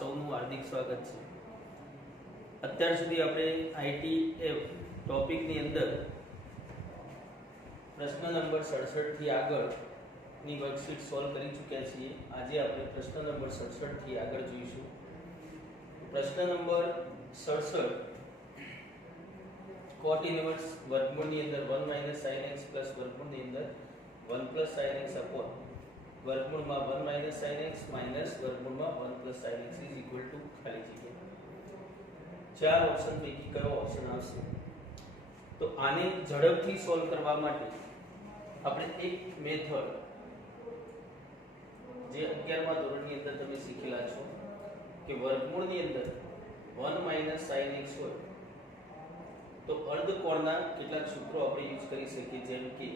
સૌનું હાર્દિક સ્વાગત છે। અત્યાર સુધી આપણે આઈટીએફ ટોપિકની અંદર પ્રશ્ન નંબર 67 થી આગળની વર્કશીટ સોલ્વ કરી ચૂક્યા છીએ। આજે આપણે પ્રશ્ન નંબર 67 થી આગળ જોઈશું। પ્રશ્ન નંબર 67 cot ઇન્વર્સ વર્ગમૂળની અંદર 1 - sin x પ્લસ વર્ગમૂળની અંદર 1 + sin x અપોન વર્ગમૂળમાં 1 - sin x માઈનસ વર્ગમૂળમાં 1 + sin x ખાલી જગ્યા। ચાર ઓપ્શન પૈકી કયો ઓપ્શન આવશે? તો આને ઝડપથી સોલ્વ કરવા માટે આપણે એક મેથડ જે 11મા ધોરણની અંદર તમે શીખેલા છો કે વર્ગમૂળની અંદર 1 - sin x હોય તો અર્ધકોણના કેટલાક સૂત્રો આપણે યુઝ કરી શકીએ, જેમ કે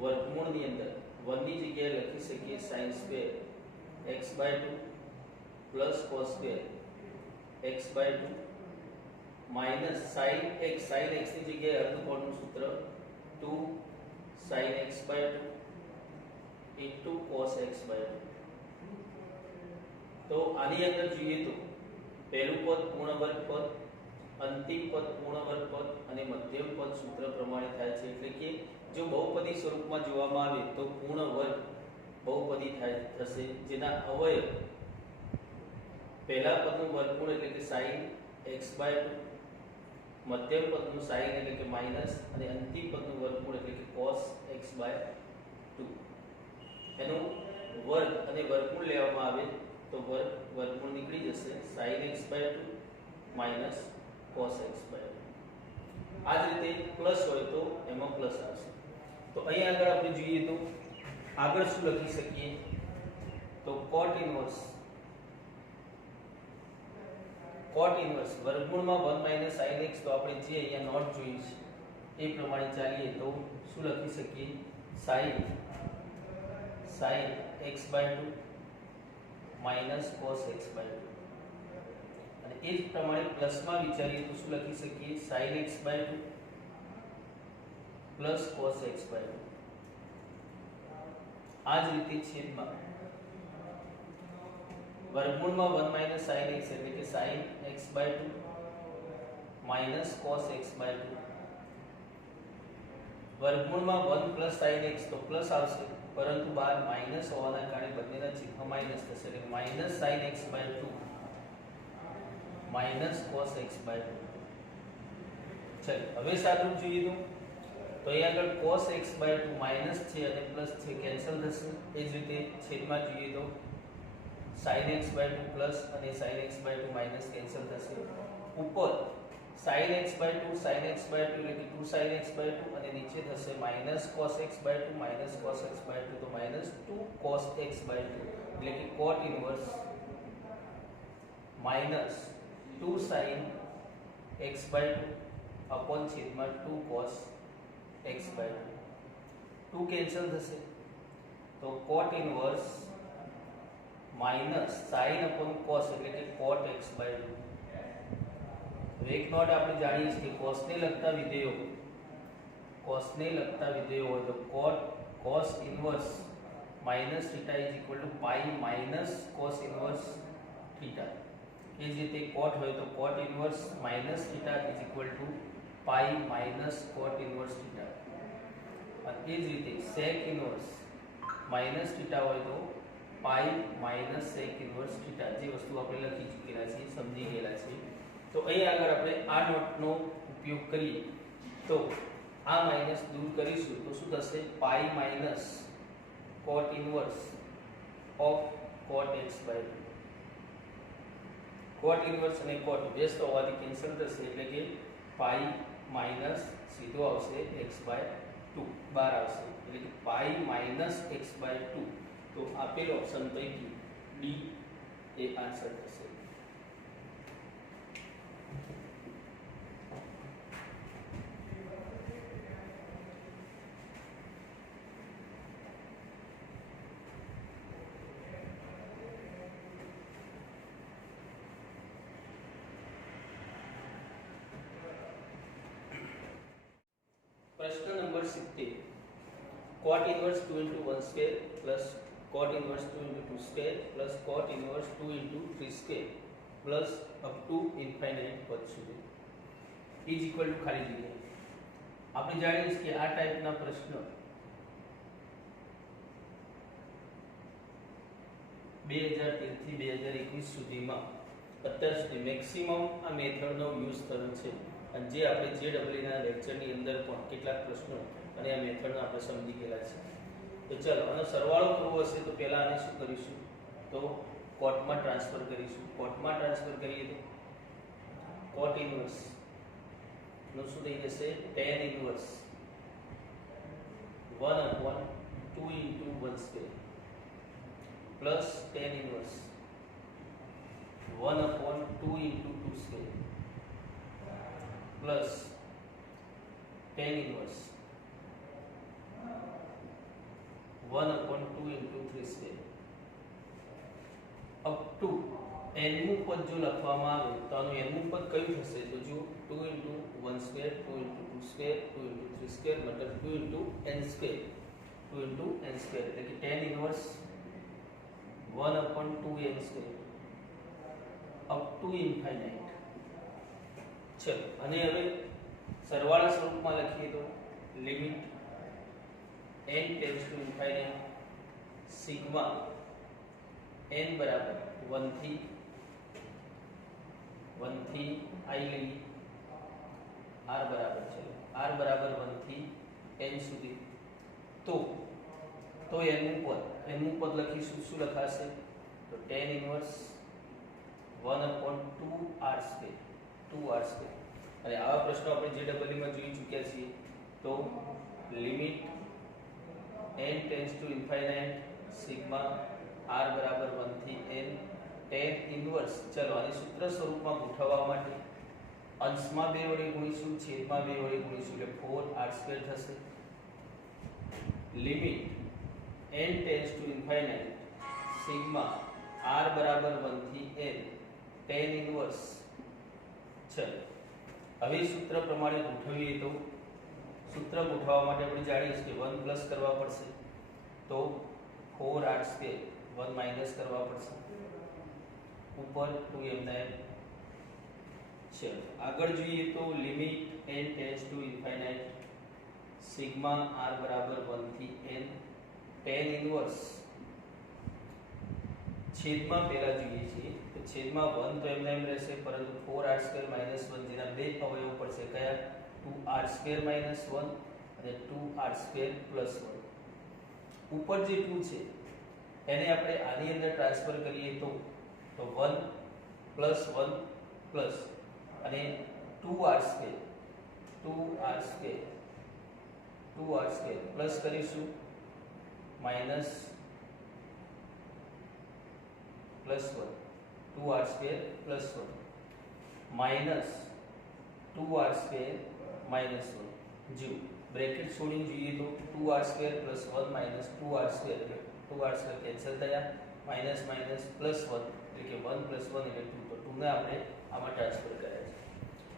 વર્ગમૂળની અંદર 1 ની જગ્યાએ લખી શકીએ sin² x/2 plus cos² x/2 minus sin x ની જગ્યાએ અર્ધકોણનું સૂત્ર 2 sin x/2 into cos x/2। તો આની અંદર જોઈએ તો પહેલું પદ પૂર્ણ વર્ગ પદ, અંતિમ પદ પૂર્ણ વર્ગ પદ અને મધ્યમ પદ સૂત્ર પ્રમાણે થાય છે। એટલે કે જો બહુપદી સ્વરૂપમાં જોવામાં આવે તો પૂર્ણ વર્ગ બહુપદી થશે, જેના અવયવ પહેલા પદનું વર્ગમૂળ એટલે કે sin x/2, મધ્યમ પદનું sin એટલે કે માઈનસ અને અંતિમ પદનું વર્ગમૂળ એટલે કે cos x/2 એનું વર્ગ અને વર્ગમૂળ લેવામાં આવે તો વર્ગમૂળ નીકળી જશે sin x/2 minus cos x/2। આ જ રીતે પ્લસ હોય તો એમાં પ્લસ આવશે। તો અહીં આગળ આપણે જોઈએ તો આગળ શું લખી શકીએ? તો cot ઇન્વર્સ વર્ગમૂળમાં 1 - sin x, તો આપણે જે અહીંયા નોટ જોઈ છે એ પ્રમાણે ચાલીએ તો શું લખી શકીએ? sin x/2 minus cos x/2 અને એ જ પ્રમાણે પ્લસમાં વિચારીએ તો શું લખી શકીએ? sin x/2 plus cos x/2। આ જ રીતે છેદમાં વર્ગમૂળમાં 1 - sin x એટલે કે sin x/2 minus cos x/2 વર્ગમૂળમાં 1 + sin x તો પ્લસ આવશે, પરંતુ બહાર માઈનસ હોવાના કારણે બંનેના ચિહ્ન માઈનસ થશે એટલે minus sin x/2 minus cos x/2। ચલો હવે સાદું જોઈએ તો અહીં આગળ cos x/2 માઈનસ છે અને પ્લસ છે, કેન્સલ થશે। એ જ રીતે છેદમાં જોઈએ તો sin x/2 પ્લસ અને sin x/2 માઈનસ કેન્સલ થશે। ઉપર sin x/2 એટલે કે 2 sin x/2 અને નીચે થશે minus cos x/2 minus cos x/2 તો માઈનસ 2 cos x/2 એટલે કે cot inverse minus 2 sin x/2 upon છેદમાં 2 cos x/2 2 કેન્સલ થશે તો cot inverse minus sin upon cos એટલે કે cot x/2। એક નોટ આપણે જાણીએ છીએ કે cos ને લગતા વિધેયો હોય તો cos inverse minus theta is equal to pi minus cos inverse theta. એ જ રીતે cot હોય તો cot inverse minus theta is equal to pi minus cot inverse theta. અને એ જ રીતે sec ઇન્વર્સ માઈનસ થીટા હોય તો પાઈ માઈનસ sec ઇન્વર્સ થીટા, જે વસ્તુ આપણે લખી ચૂકેલા છીએ, સમજી ગયેલા છીએ। તો અહીં આગળ આપણે આ નોટનો ઉપયોગ કરીએ તો આ માઈનસ દૂર કરીશું તો શું થશે? પાઈ minus cot inverse of cot x/2। cot inverse અને cot વ્યસ્ત હોવાથી કેન્સલ થશે એટલે કે પાઈ માઈનસ સીધો આવશે x/2 બહાર આવશે એટલે કે પાઈ માઈનસ x/2। તો આપેલ ઓપ્શન પૈકી ડી એ આન્સર થશે। પ્રશ્ન number 70 cot inverse 2 * 1² plus cot inverse 2 into 2 square plus cot inverse 2 into 3 square plus up to infinite પદ સુધી is equal to ખાલી જગ્યા. આપણે જાણીએ છીએ કે આ ટાઈપના પ્રશ્ન 2013 થી 2021 સુધીમાં અત્યાર સુધી મેક્સિમમ આ મેથડનો યુઝ થયો છે અને જે આપણે JEE ના લેક્ચરની અંદર પણ કેટલાક પ્રશ્નો અને આ મેથડનો આપણે સમજી ગયેલા છે. તો ચાલો આનો સરવાળો કરવો હશે તો પહેલા આને શું કરીશું તો કોટમાં ટ્રાન્સફર કરીશું. કોટમાં ટ્રાન્સફર કરીએ તો કોટ ઇન્વર્સ નું શું થઈ જશે tan inverse 1/2 into 1 square plus tan inverse 1/2 into 2 square plus tan inverse 1/2 into 3 square up to n નું પદ જો લખવામાં આવે તો આનું n નું પદ કયું થશે તો જો 2 into 1 square 2 into 2 square 2 into 3 square મતલબ 2 into n square 2 into n square એટલે કે tan inverse 1/2n square up to infinite. ચલો અને હવે સરવાળા સ્વરૂપમાં લખીએ તો limit n tends to infinite sigma n બરાબર 1 થી I લઈ r બરાબર છે r બરાબર 1 થી n સુધી તો n નું પદ લખીશું શું લખાશે તો tan inverse 1/2 r square 2r square. અને આવા પ્રશ્નો આપણે JEE માં જોઈ ચૂક્યા છીએ તો limit n tends to infinite sigma r બરાબર 1 થી n tan inverse. ચલો આને સૂત્ર સ્વરૂપમાં ગોઠવવા માટે અંશમાં 2 વડે ગુણીશું છેદમાં 2 વડે ગુણીશું એટલે 4r square થશે. Limit n tends to infinite sigma r બરાબર 1 થી n tan inverse. ચલો હવે સૂત્ર પ્રમાણે ગોઠવીએ તો સૂત્ર ગોઠવવા માટે આપણે જાણીએ છીએ કે 1 પ્લસ કરવા પડશે તો 4r square 1 માઈનસ કરવા પડશે ઉપર 2m ના m. ચલો આગળ જોઈએ તો limit n tends to infinite sigma r બરાબર 1 થી n tan inverse છેદમાં પહેલા જોઈએ છીએ તો છેદમાં 1 તો એમને એમ રહેશે પરંતુ 4r square minus 1 જેના બે અવયવ પડશે કયા 2r square minus 1 અને 2r square plus 1. ઉપર જે 2 છે એને આપણે આની અંદર ટ્રાન્સફર કરીએ તો 1 plus 1 plus અને 2r square પ્લસ કરીશું minus plus 1 2r square plus 1 minus 2r square minus 1 જો બ્રેકેટ છોડીને જોઈએ તો 2r square plus 1 minus 2r square એટલે 2r square કેન્સલ થયા માઈનસ માઈનસ પ્લસ 1 એટલે કે 1 plus 1 એટલે 2 તો 2 ને આપણે આમાં ટ્રાન્સફર કર્યા છે.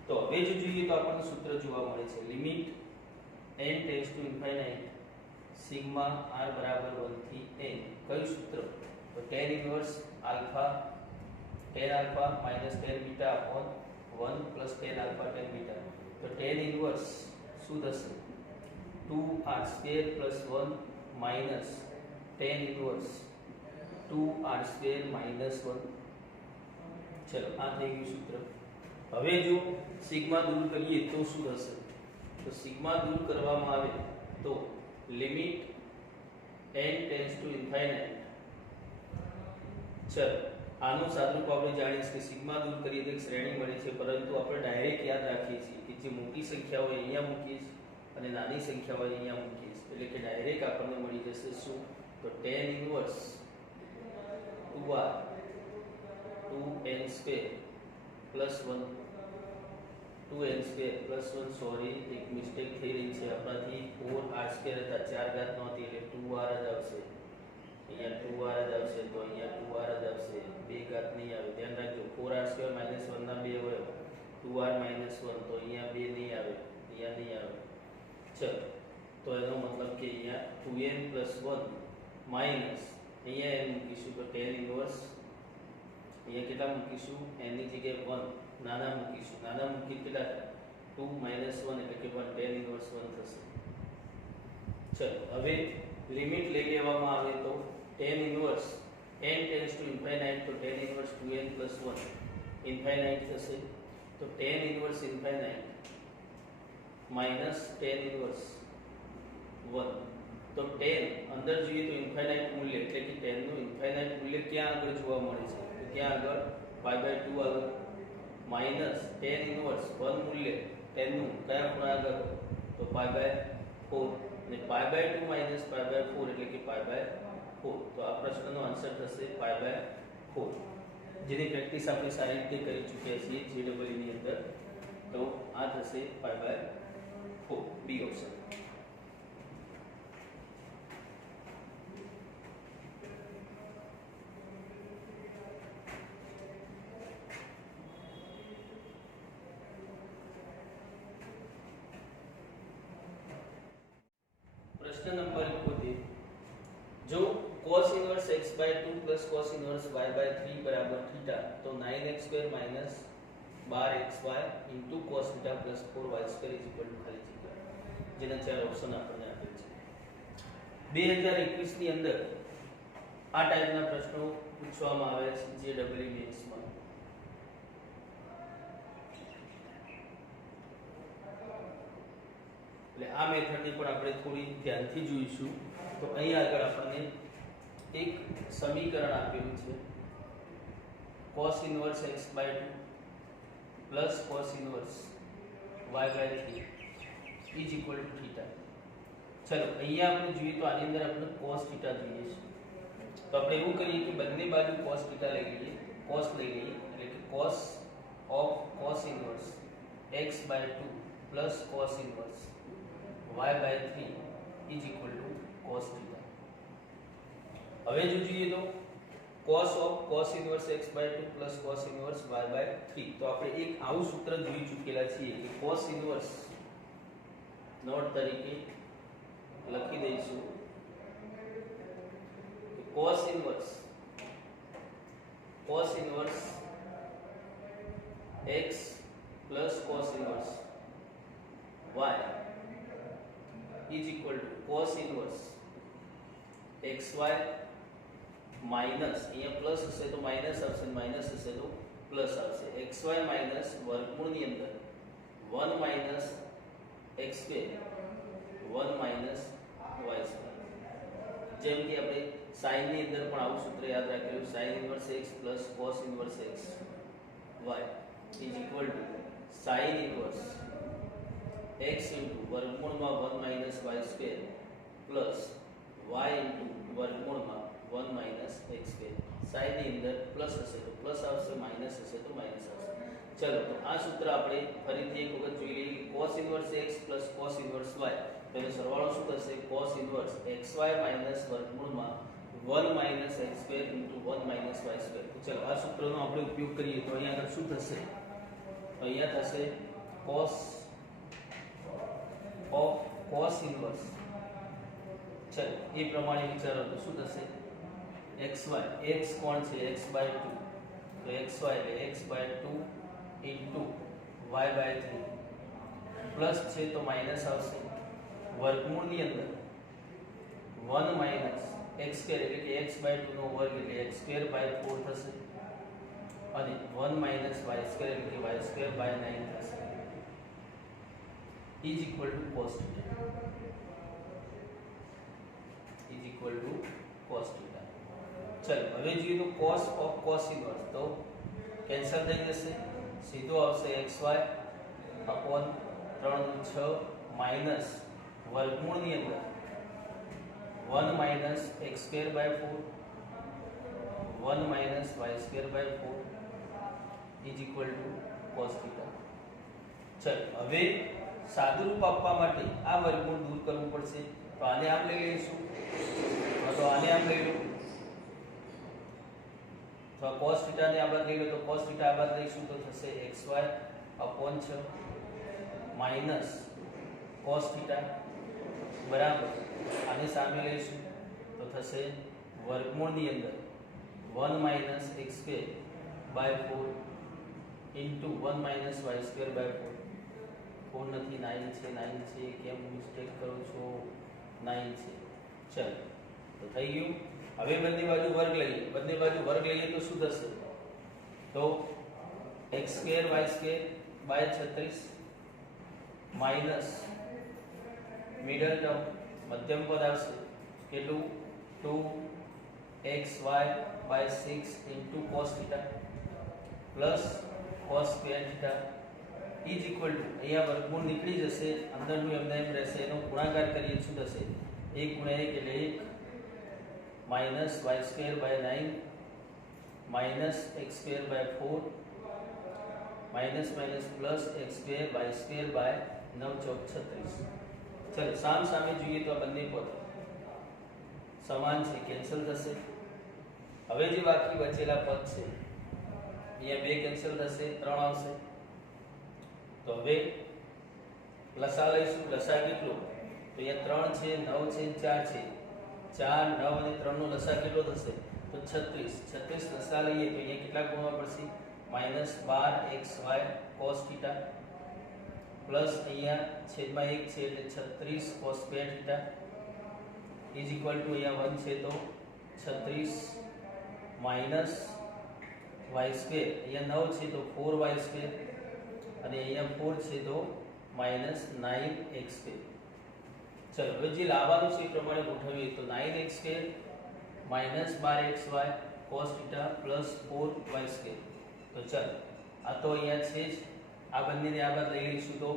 તો હવે જો જોઈએ તો આપણને સૂત્ર જોવા મળે છે limit n tends to infinite sigma r બરાબર 1 થી n. કયું સૂત્ર તો tan inverse alpha tan alpha minus tan beta upon 1 plus tan alpha tan beta. તો tan inverse શું થશે 2r square plus 1 minus tan inverse 2r square minus 1. ચલો આ થઈ ગયું સૂત્ર. હવે જો સિગ્મા દૂર કરીએ તો શું થશે તો સિગ્મા દૂર કરવામાં આવે તો limit n tends to infinite. ચલો આનું સાદુરૂપ આપણે જાણીએ છીએ કે સિગ્મા દૂર કરીએ તો એક શ્રેણી મળે છે પરંતુ આપણે ડાયરેક્ટ યાદ રાખીએ છીએ કે જે મોટી સંખ્યા હોય અહીંયા મૂકીએ અને નાની સંખ્યા હોય અહીંયા મૂકીએ એટલે કે ડાયરેક્ટ આપણને મળી જશે શું તો tan inverse 2r 2n square plus 1 2n square plus 1 sorry એક મિસ્ટેક થઈ રહી છે આપણાથી 4r square હતા 4 ઘાત નહોતી એટલે 2r જ આવશે અહીંયા 2r જ આવશે તો અહીંયા 2r જ આવશે 2 ઘાત નહીં આવે ધ્યાન રાખજો 4r square minus 1 ના બે હોય 2r minus 1 તો અહીંયા 2 નહીં આવે અહીંયા નહીં આવે. ચલો તો એનો મતલબ કે અહીંયા 2n plus 1 minus અહીંયા n મૂકીશું તો tan ઇન્વર્સ અહીંયા કેટલા મૂકીશું n ની જગ્યાએ 1 નાના મૂકીશું નાના મૂકી કેટલા 2 - 1 એટલે કે 1 tan ઇન્વર્સ 1 થશે. ચલો હવે લિમિટ લઈ લેવામાં આવે તો tan inverse n tends to infinite તો tan ઇન્વર્સ 2n + 1 ઇન્ફાઇનાઇટ થશે. તો tan inverse infinite minus tan inverse 1 તો tan અંદર જોઈએ તો ઇન્ફાઇનાઇટ મૂલ્ય એટલે કે tan નું ઇન્ફાઇનાઇટ મૂલ્ય ક્યાં આગળ જોવા મળે છે તો ક્યાં આગળ π/2 આગળ માઈનસ tan ઇન્વર્સ 1 મૂલ્ય tan નું કયા ખૂણા આગળ તો π/4 અને π/2 માઈનસ π/4 એટલે કે π/4 તો આ પ્રશ્નનો આન્સર થશે π/4 જેની પ્રેક્ટિસ આપણે સારી રીતે કરી ચૂક્યા છીએ JEE ની અંદર. તો આ થશે π/4 બી ઓપ્શન. प्रश्न नंबर 71 जो cos inverse x/2 plus cos inverse y/3 बराबर थीटा तो 9x² minus 12xy into cos theta plus 4y² is equal to ખાલી જગ્યા જેના ચાર ઓપ્શન આપણને આપેલ છે. 2021 ની અંદર આ ટાઈપના પ્રશ્નો પૂછવામાં આવે છે JEE મેથ્સમાં. એટલે આ મેથડની પણ આપણે થોડી ધ્યાનથી જોઈશું. તો અહીં આગળ આપણને એક સમીકરણ આપેલું છે cos inverse x/2 plus cos inverse y/3 is equal two theta. ચલો અહીંયા આપણે જોઈએ તો આની અંદર આપણે cos થીટા જોઈએ છે. તો આપણે એવું કરીએ કે બંને બાજુ cos થીટા લઈ લઈએ cos લઈ લઈએ એટલે કે cos of cos inverse x/2 plus cos inverse y/3 is equal to cos theta. હવે જો જોઈએ તો cos of cos inverse x/2 plus cos inverse y/3 તો આપણે એક આવું સૂત્ર જોઈ ચૂકેલા છીએ કે cos inverse નોટ તરીકે લખી દઈશું કે cos inverse x plus cos inverse y is equal to cos inverse xy minus અહીંયા પ્લસ હશે તો માઈનસ આવશે માઈનસ હશે તો પ્લસ આવશે xy માઈનસ વર્ગમૂળની અંદર 1 માઈનસ x2 1 માઈનસ y2. જેમ કે આપણે sin ની અંદર પણ આવું સૂત્ર યાદ રાખેલું sin inverse x plus cos inverse x y is equal to sin inverse x into વર્ગમૂળમાં 1 minus y2 plus y into વર્ગમૂળમાં 1 માઈનસ x2. sin ની અંદર પ્લસ હશે તો પ્લસ આવશે માઈનસ હશે તો માઈનસ આવશે. ચલો તો આ સૂત્ર આપણે ફરીથી એક વખત જોઈ લઈએ cos inverse x plus cos inverse y તેનો સરવાળો શું થશે cos ઇન્વર્સ xy માઈનસ વર્ગમૂળમાં 1 minus x2 into 1 minus y2. તો ચલો આ સૂત્રનો આપણે ઉપયોગ કરીએ તો અહીંયા આગળ શું થશે તો અહીંયા થશે cos of cos ઇન્વર્સ. ચલો એ પ્રમાણે વિચારો તો શું થશે xy x કોણ છે x/2 તો xy એટલે x/2 into y/3 પ્લસ છે તો માઈનસ આવશે વર્ગમૂળની અંદર 1 માઈનસ x² એટલે કે x/2 નો વર્ગ એટલે x²/4 થશે અને 1 માઈનસ y² એટલે કે y²/9 થશે is equal to cos theta is equal to cos theta. चलो હવે જોઈએ તો cos of cos inverse તો કેન્સલ થઈ જશે સીધો આવશે xy upon 3/6 માઈનસ વર્ગમૂળની અંદર 1 minus x²/4 1 minus y²/4 is equal to cos theta. चलो હવે સાદુરૂપ આપવા માટે આ વર્ગમૂળ દૂર કરવું પડશે તો આને આમ લઈ લઈશું તો આને આમ લઈ લો તો cos θ ને આ બાદ લઈ લો તો cos θ આ બાદ લઈશું તો થશે xy upon 6 માઈનસ cos θ બરાબર આને સામે લઈશું તો થશે વર્ગમૂળની અંદર 1 minus x square by 4 into 1 minus y square by 4 4 નથી 9 છે 9 છે કેમ મિસ્ટેક કરો છો 9 છે ચલ તો થઈ ગયું હવે બંને બાજુ વર્ગ લઈએ તો શું થશે તો x square y square by 36 minus middle term મધ્યમ પદ આવશે કેટલું 2xy by 6 into cos theta plus cos square theta is equal to અહીંયા વર્ગમૂળ નીકળી જશે અંદરનું એમને એમ રહેશે એનો ગુણાકાર કરીએ શું થશે 1 ગુણ્યા 1 એટલે 1 minus y square by 9 minus x square by 4 minus minus plus x square y square by 9 14 36 चलो साम सामे જોઈએ તો આ બંને પદ સમાન છે કેન્સલ થશે હવે જે બાકી બચેલા પદ છે અહીંયા બે કેન્સલ થશે 3 આવશે તો હવે લસા લઈશું લસા કેટલો તો અહીંયા 3 છે 9 છે 4 છે 4 9 અને 3 નો લસા કેટલો થશે તો 36 લસા લઈએ તો અહીંયા કેટલા ગુણવા પડશે -12xy cos θ प्लस અહીંયા છેદમાં 1 છે એટલે 36 cos square θ is equal to અહીંયા 1 છે તો 36 માઈનસ y સ્ક્વેર અહીંયા 9 છે તો 4y સ્ક્વેર અને અહીંયા 4 છે તો માઈનસ 9x સ્ક્વેર ચલો હવે જે લાવવાનું છે એ પ્રમાણે ગોઠવીએ તો 9x square minus 12xy cos θ plus 4y square તો ચલો આ તો અહીંયા છે જ આ બંનેને આ બાદ લઈ લઈશું તો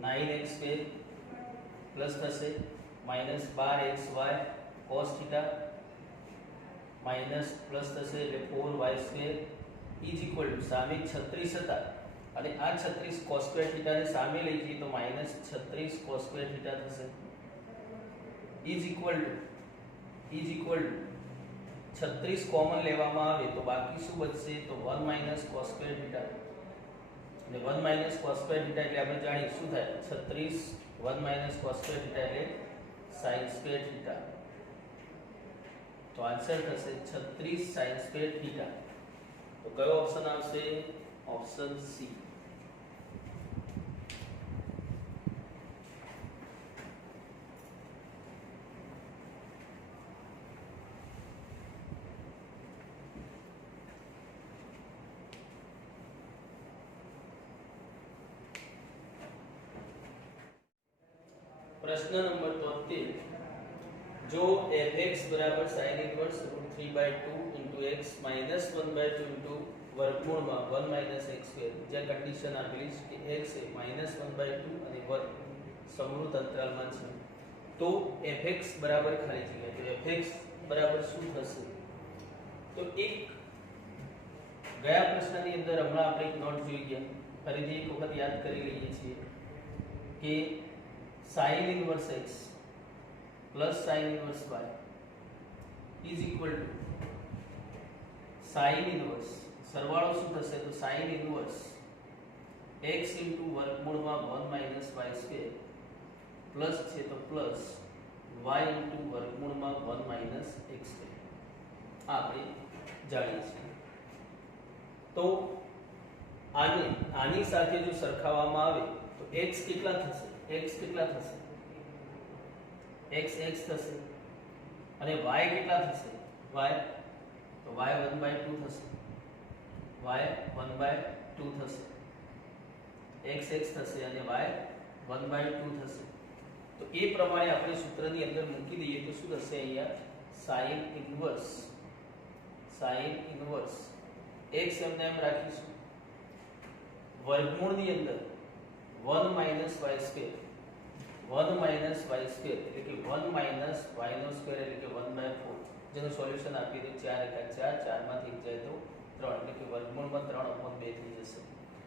9x સ્ક્વેર પ્લસ થશે minus 12xy cos θ minus plus થશે એટલે 4y square is equal two સામે 36 હતા અને આ 36 cos સ્ક્વેર θ ને સામે લઈ જઈએ તો માઈનસ 36 cos સ્ક્વેર θ થશે ઇઝ ઇક્વલ ટુ 36 કોમન લેવામાં આવે તો બાકી શું બચશે તો 1 માઈનસ cos સ્ક્વેર θ અને 1 માઈનસ cos સ્ક્વેર θ એટલે આપણે જાણીએ શું થાય 36 1 માઈનસ cos સ્ક્વેર θ એટલે sin square theta तो आंसर થશે 36 sin square theta તો કયો ઓપ્શન આવશે ઓપ્શન સી प्रश्न नंबर 73 जो fx बराबर sin inverse √3/2 into x minus 1/2 into वर्गमूળ માં 1 - x स्क्वायर જે કન્ડિશન આપેલી છે કે x એ -1/2 અને વર્ગ સમૃદ્ધ અંતરાલમાં છે તો fx બરાબર ખાલી જગ્યા તો fx બરાબર શું થશે તો એક ગયા પ્રશ્નની અંદર હમણાં આપણે એક નોટ જોઈ ગયા ફરીથી એક વખત યાદ કરી લઈએ છીએ કે sin inverse x plus sin inverse y is equal to sin inverse સરવાળો શું થશે તો sin inverse x into વર્ગમૂળમાં 1 - y સ્ક્વેર પ્લસ છે તો પ્લસ y into વર્ગમૂળમાં 1 - x સ્ક્વેર આપણે જાણીએ છીએ તો આની સાથે જો સરખાવવામાં આવે તો x કેટલા થશે x કેટલા થશે x થશે અને y કેટલા થશે y તો y 1/2 થશે y 1/2 થશે x થશે અને y 1/2 થશે તો એ પ્રમાણે આપણે સૂત્રની અંદર મૂકી દઈએ તો શું થશે અહીંયા sin ઇન્વર્સ x એમને એમ રાખીશું વર્ગમૂળની અંદર 1 - y સ્ક્વેર 1 - y સ્ક્વેર એટલે કે 1 - y નો સ્ક્વેર એટલે કે 1/4 જેનું સોલ્યુશન આપી દો 4 * 4 4 માંથી 1 જાય તો 3 એટલે કે વર્ગમૂળમાં 3/2 થઈ જશે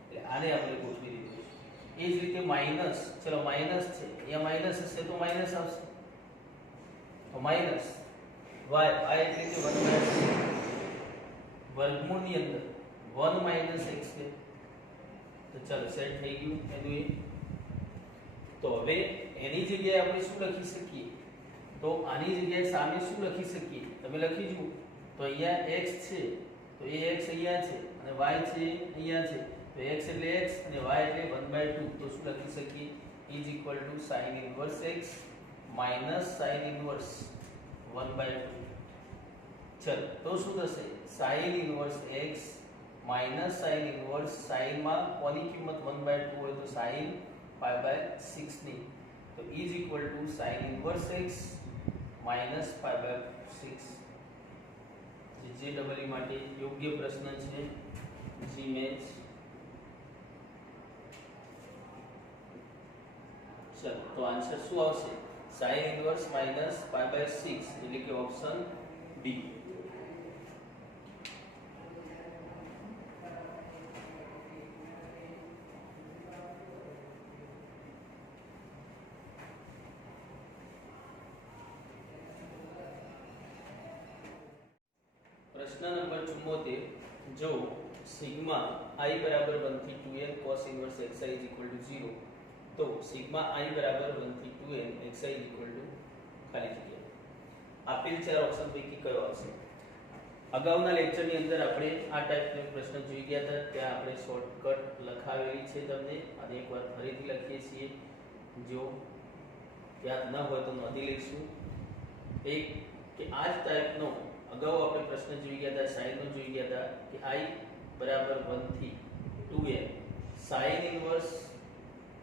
એટલે આને આપણે ગોઠવી દીધું એ જ રીતે માઈનસ ચલો માઈનસ છે અહીંયા માઈનસ હશે તો માઈનસ આવશે તો માઈનસ y એટલે કે 1/4 વર્ગમૂળની અંદર 1 - x સ્ક્વેર તો ચાલો સેટ થઈ ગયું એનું એ તો હવે એની જગ્યાએ આપણે શું લખી શકીએ તો આની જગ્યાએ સામે શું લખી શકીએ તમે લખી જુઓ તો અહીંયા x છે તો એ x અહીંયા છે અને y છે અહીંયા છે તો x એટલે x અને y એટલે 1/2 તો શું લખી શકીએ is equal to sin inverse x minus sin inverse 1/2 ચલો તો શું થશે sin inverse x minus sin inverse sin માં કોની કિંમત 1/2 હોય તો sin pi/6 ની તો is equal to sin inverse x minus pi/6 જે ડબલ માટે યોગ્ય પ્રશ્ન છે જી મેચ ચલો તો આન્સર શું આવશે sin inverse minus pi/6 એટલે કે ઓપ્શન બી प्रश्न नंबर 74 जो सिग्मा i बराबर 1 થી 2n cos inverse xi is equal to 0 तो सिग्मा i बराबर 1 થી 2n xi is equal to ખાલી જગ્યા આપેલ ચાર ઓપ્શન પૈકી કયો આવશે અગાઉના લેક્ચરની અંદર આપણે આ ટાઈપનો પ્રશ્ન જોઈ ગયા હતા ત્યાં આપણે શોર્ટકટ લખાવેલી છે તમને અને એકવાર ફરીથી લખીએ છીએ જો યાદ ન હોય તો નોંધી લઈશું એક કે આ જ ટાઈપનો અગાઉ આપણે પ્રશ્ન જોઈ ગયા હતા સાઈનનો જોઈ ગયા હતા કે i બરાબર 1 થી 2n sin inverse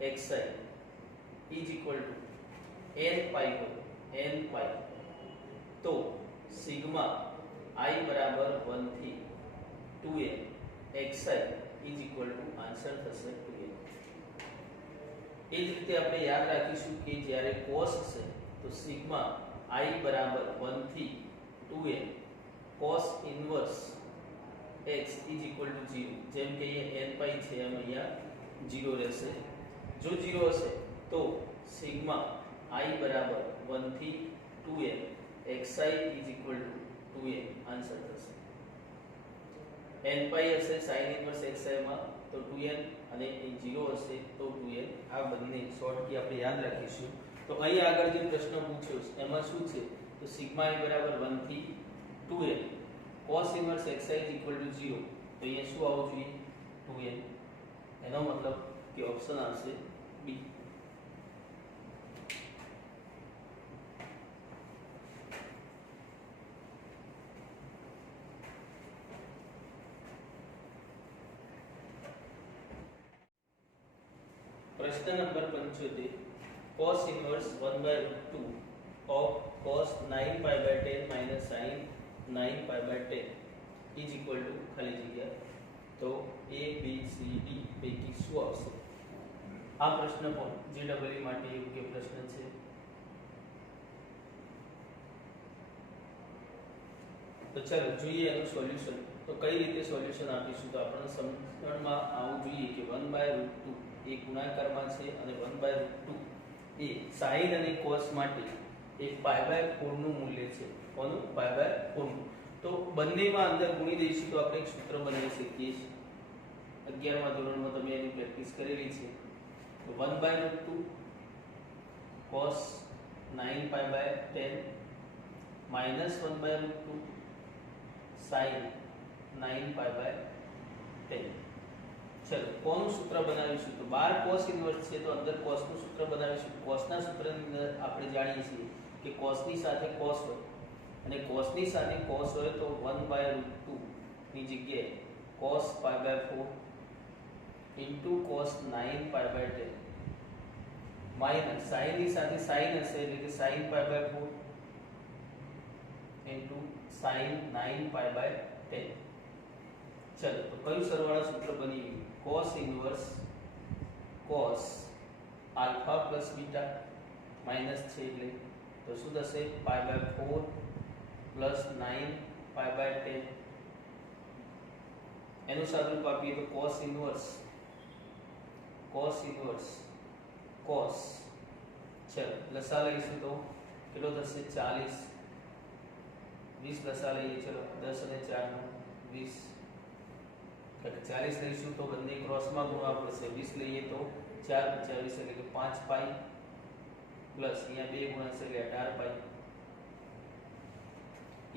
xi is equal to n pi हो n pi तो सिग्मा i बराबर 1 થી 2n xi is equal to answer થશે 2n એ જ રીતે આપણે યાદ રાખીશું કે જ્યારે cos છે તો સિગ્મા i બરાબર 1 થી 2n cos inverse x is equal to 0 જેમ કે અહીંયા n pi છે એમ અહીંયા 0 રહેશે જો 0 હશે તો સિગ્મા i બરાબર 1 થી 2n xi is equal to 2n answer થશે n pi હશે sin inverse xi માં તો 2n અને એ 0 હશે તો 2n આ બંને શોર્ટકી આપણે યાદ રાખીશું તો અહીં આગળ જે પ્રશ્ન પૂછ્યો છે એમાં શું છે તો સિગ્મા i બરાબર 1 થી 2n cos inverse xi is equal to 0 તો અહીંયા શું આવવું જોઈએ 2n એનો મતલબ કે ઓપ્શન આવશે બી प्रश्न number 75 cos inverse 1/2 of cos 9 pi by 10 minus sin 9 pi by 10 is equal to खाली जगह तो a b c d पैकी શું આવશે આ પ્રશ્ન પણ જીડબલ્યુ માટે યોગ્ય પ્રશ્ન છે તો ચાલો જોઈએ એનું સોલ્યુશન તો કઈ રીતે સોલ્યુશન આપીશું તો આપણને સમજણમાં આવવું જોઈએ કે 1/√2 એ ગુણાકારમાં છે અને 1/√2 એ sin અને cos માટે એ pi/4 નું મૂલ્ય છે કોનું pi/4 નું તો બંનેમાં અંદર ગુણી દઈશું તો આપણે એક સૂત્ર બનાવી શકીએ છીએ 11મા ધોરણમાં તમે એની પ્રેક્ટિસ કરેલી છે તો 1/√2 cos 9 pi by 10 minus 1/√2 sin 9 pi by 10 चलो કોનું સૂત્ર બનાવીશું તો 12 cos ઇન્વર્સ છે તો અંદર cos નું સૂત્ર બનાવીશું cos ના સૂત્રની અંદર આપણે જાણીએ છીએ કે cos ની સાથે cos હોય અને cos ની સાથે cos હોય તો 1/√2 ની જગ્યાએ cos pi/4 into cos 9 pi/10 minus sin ની સાથે sin હશે એટલે કે sin pi/4 into sin 9 pi/10 चलो तो कયું સરવાળા સૂત્ર બની ગયું cos inverse cos alpha plus beta minus છે એટલે તો શું થશે pi/4 પ્લસ 9 pi/10 એનું સાદુરૂપ આપીએ તો cos ઇન્વર્સ cos ચલો લસા લઈશું તો કેટલો થશે 40 20 લસા લઈએ ચલો 10 અને 4 નો 20 40 લઈશું તો બંને ક્રોસમાં ગુણવા પડશે 20 લઈએ તો 4 25 એટલે કે 5 પાઈ પ્લસ અહીંયા 2 ગુણ્યા એટલે 18 પાઈ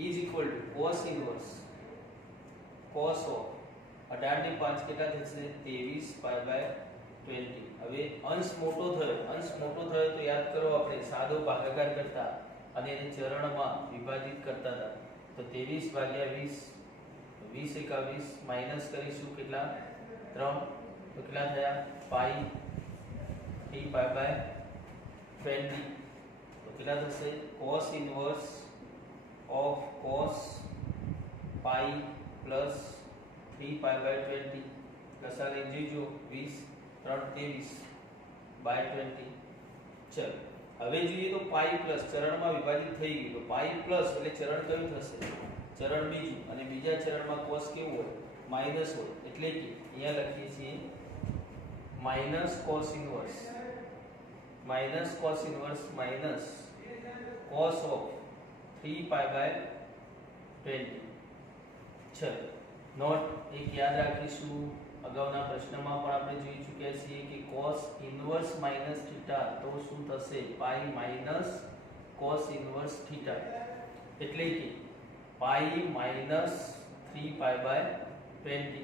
is equal two cos inverse cos of 18 ની 5 કેટલા થશે 23 પાઈ બાય 20. હવે અંશ મોટો થયો તો યાદ કરો આપણે સાદો ભાગાકાર કરતા અને એને ચરણમાં વિભાજિત કરતા હતા. તો 23 ભાગ્યા 20 20 એકા 20 માઈનસ કરીશું કેટલા 3 તો કેટલા થયા પાઈ 3 પાઈ બાય 20. તો કેટલા થશે cos inverse of cos pi plus 3 pi by 20 લસા લઈ જજો 20 3 23 બાય 20. ચલો હવે જોઈએ તો પાઈ પ્લસ ચરણમાં વિભાજિત થઈ ગયું તો પાઈ પ્લસ એટલે ચરણ કયું થશે ચરણ બીજું અને બીજા ચરણમાં cos કેવું હોય માઈનસ હોય એટલે કે અહીંયા લખીએ છીએ minus cos inverse minus cos inverse minus cos of 3 pi by 20. ચલો નોટ એક યાદ રાખીશું અગાઉના પ્રશ્નમાં પણ આપણે જોઈ ચૂક્યા છીએ કે cos ઇન્વર્સ માઈનસ થીટા તો શું થશે પાઈ માઈનસ cos ઇન્વર્સ થીટા એટલે કે પાઈ માઈનસ 3 પાઈ બાય 20.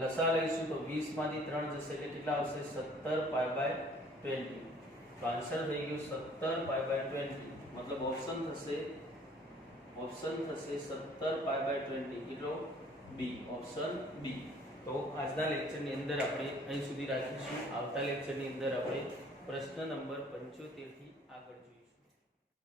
લસા લઈશું તો 20 માંથી 3 જશે એટલે કેટલા આવશે 17 પાઈ બાય 20. તો આન્સર થઈ ગયો 17 પાઈ બાય 20 મતલબ ઓપ્શન થશે 17 પાઈ બાય 20 કેટલો બી ઓપ્શન બી. તો આજના લેક્ચરની અંદર આપણે અહીં સુધી રાખીશું. આવતા લેક્ચરની અંદર આપણે પ્રશ્ન નંબર 75 થી